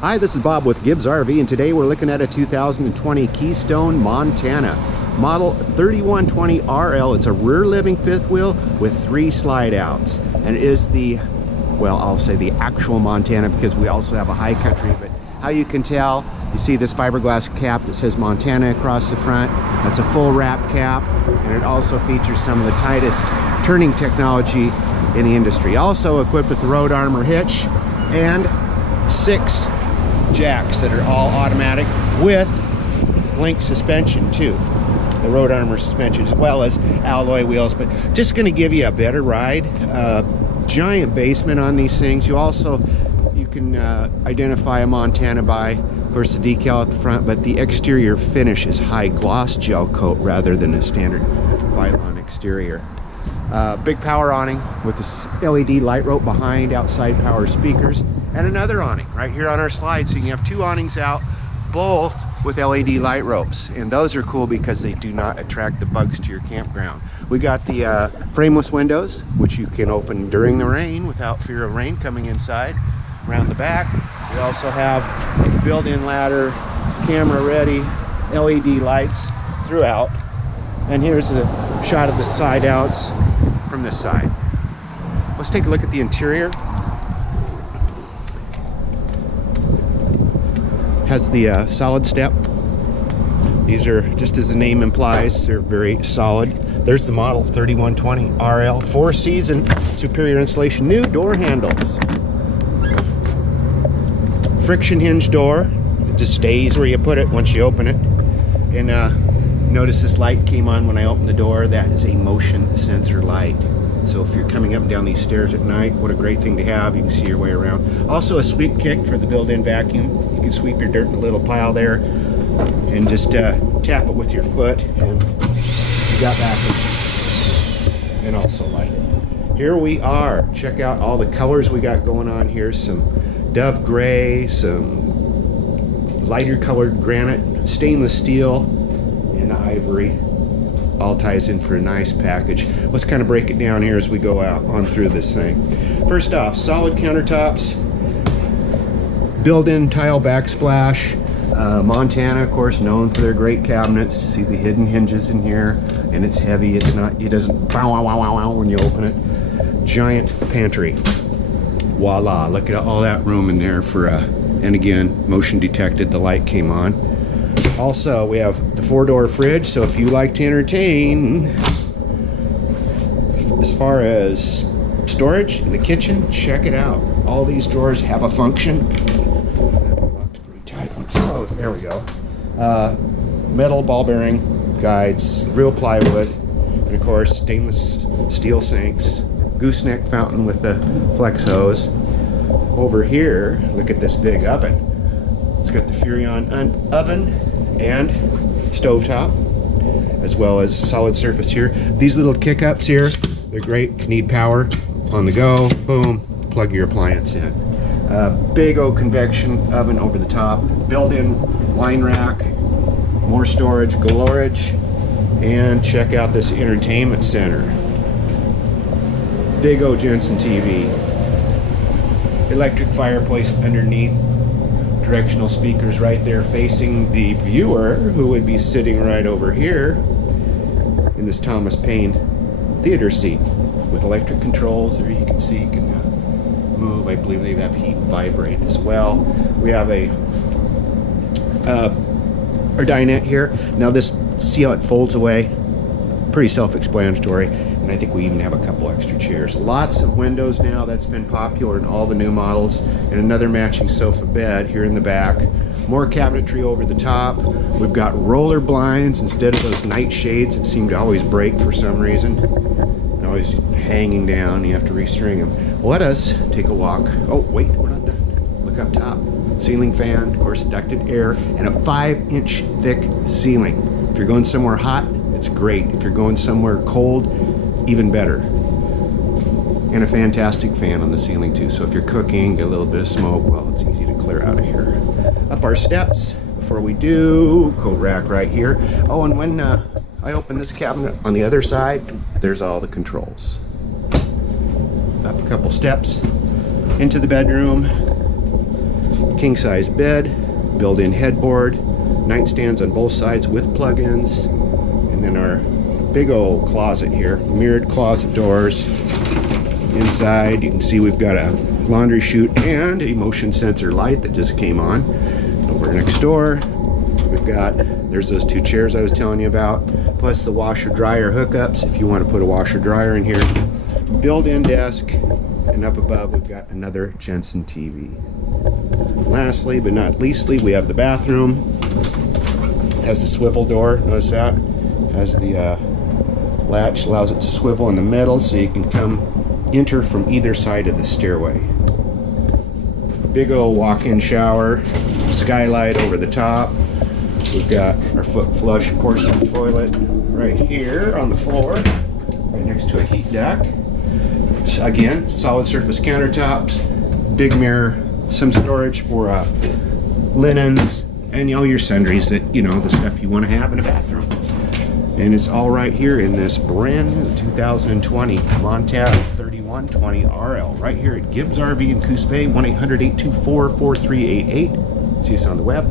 Hi, this is Bob with Gibbs RV, and today we're looking at a 2020 Keystone, Montana. Model 3120 RL. It's a rear living fifth wheel with 3 slide outs. And it is the, well, I'll say the actual Montana because we also have a high country, but how you can tell, you see this fiberglass cap that says Montana across the front. That's a full wrap cap, and it also features some of the tightest turning technology in the industry. Also equipped with the road armor hitch and 6 jacks that are all automatic with link suspension too. The road armor suspension as well as alloy wheels, but just going to give you a better ride. Giant basement on these things. You can identify a Montana by, of course, the decal at the front, but the exterior finish is high gloss gel coat rather than a standard Phylon exterior. Big power awning with this LED light rope behind, outside power speakers, and another awning right here on our slide. So you can have 2 awnings out, both with LED light ropes. And those are cool because they do not attract the bugs to your campground. We got the frameless windows, which you can open during the rain without fear of rain coming inside. Around the back, we also have a built-in ladder, camera ready, LED lights throughout. And here's a shot of the side outs from this side. Let's take a look at the interior. Has the solid step. These are, just as the name implies, they're very solid. There's the model 3120 RL, 4-season, superior insulation, new door handles. Friction hinge door. It just stays where you put it once you open it. And notice this light came on when I opened the door. That is a motion sensor light. So if you're coming up and down these stairs at night, what a great thing to have. You can see your way around. Also a sweep kick for the built-in vacuum. You can sweep your dirt in a little pile there and just tap it with your foot and you got vacuum. And also light it. Here we are. Check out all the colors we got going on here. Some dove gray, some lighter colored granite, stainless steel, and ivory. All ties in for a nice package. Let's kind of break it down here as we go out on through this thing. First off, solid countertops, built-in tile backsplash. Montana, of course, known for their great cabinets. See the hidden hinges in here, and it's heavy. It doesn't bow wow wow wow when you open it. Giant pantry. Voila! Look at all that room in there for and again, motion detected. The light came on. Also, we have the 4-door fridge, so if you like to entertain, as far as storage in the kitchen, check it out. All these drawers have a function. Lock's pretty tight when it's closed. There we go. Metal ball bearing guides, real plywood, and of course, stainless steel sinks, gooseneck fountain with the flex hose. Over here, look at this big oven. It's got the Furrion oven and stovetop, as well as solid surface here. These little kick-ups here, they're great if you need power on the go. Boom, plug your appliance in. Big old convection oven over the top, built-in wine rack, more storage, galorage, and check out this entertainment center. Big old Jensen TV, electric fireplace underneath. Directional speakers right there facing the viewer, who would be sitting right over here in this Thomas Paine theater seat with electric controls. There you can see you can move. I believe they have heat and vibrate as well. We have our dinette here. Now this, see how it folds away? Pretty self-explanatory. And I think we even have a couple extra chairs. Lots of windows now. That's been popular in all the new models. And another matching sofa bed here in the back. More cabinetry over the top. We've got roller blinds instead of those night shades that seem to always break for some reason. They're always hanging down. You have to restring them. Let us take a walk. Oh, wait, we're not done. Look up top. Ceiling fan, of course, ducted air, and a 5-inch thick ceiling. If you're going somewhere hot, it's great. If you're going somewhere cold, even better. And a fantastic fan on the ceiling too, so if you're cooking, get a little bit of smoke, well, it's easy to clear out of here. Up our steps. Before we do, coat rack right here. Oh, and when I open this cabinet on the other side, there's all the controls. Up a couple steps into the bedroom. king size bed, built-in headboard, nightstands on both sides with plug-ins, and then our big old closet here, mirrored closet doors. Inside you can see we've got a laundry chute and a motion sensor light that just came on. Over next door we've got, there's those two chairs I was telling you about, plus the washer dryer hookups if you want to put a washer dryer in here, built-in desk, and up above we've got another Jensen TV. Lastly but not leastly, we have the bathroom. It has the swivel door, notice that? Has the latch, allows it to swivel in the middle so you can enter from either side of the stairway. Big old walk-in shower, skylight over the top. We've got our foot flush porcelain toilet right here on the floor, right next to a heat duct. So again, solid surface countertops, big mirror, some storage for linens, and all your sundries that, you know, the stuff you want to have in a bathroom. And it's all right here in this brand new 2020 Montana 3120 RL, right here at Gibbs RV in Coos Bay, 1-800-824-4388. See us on the web,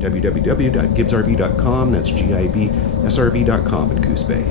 www.gibbsrv.com. That's GIBSRV.com in Coos Bay.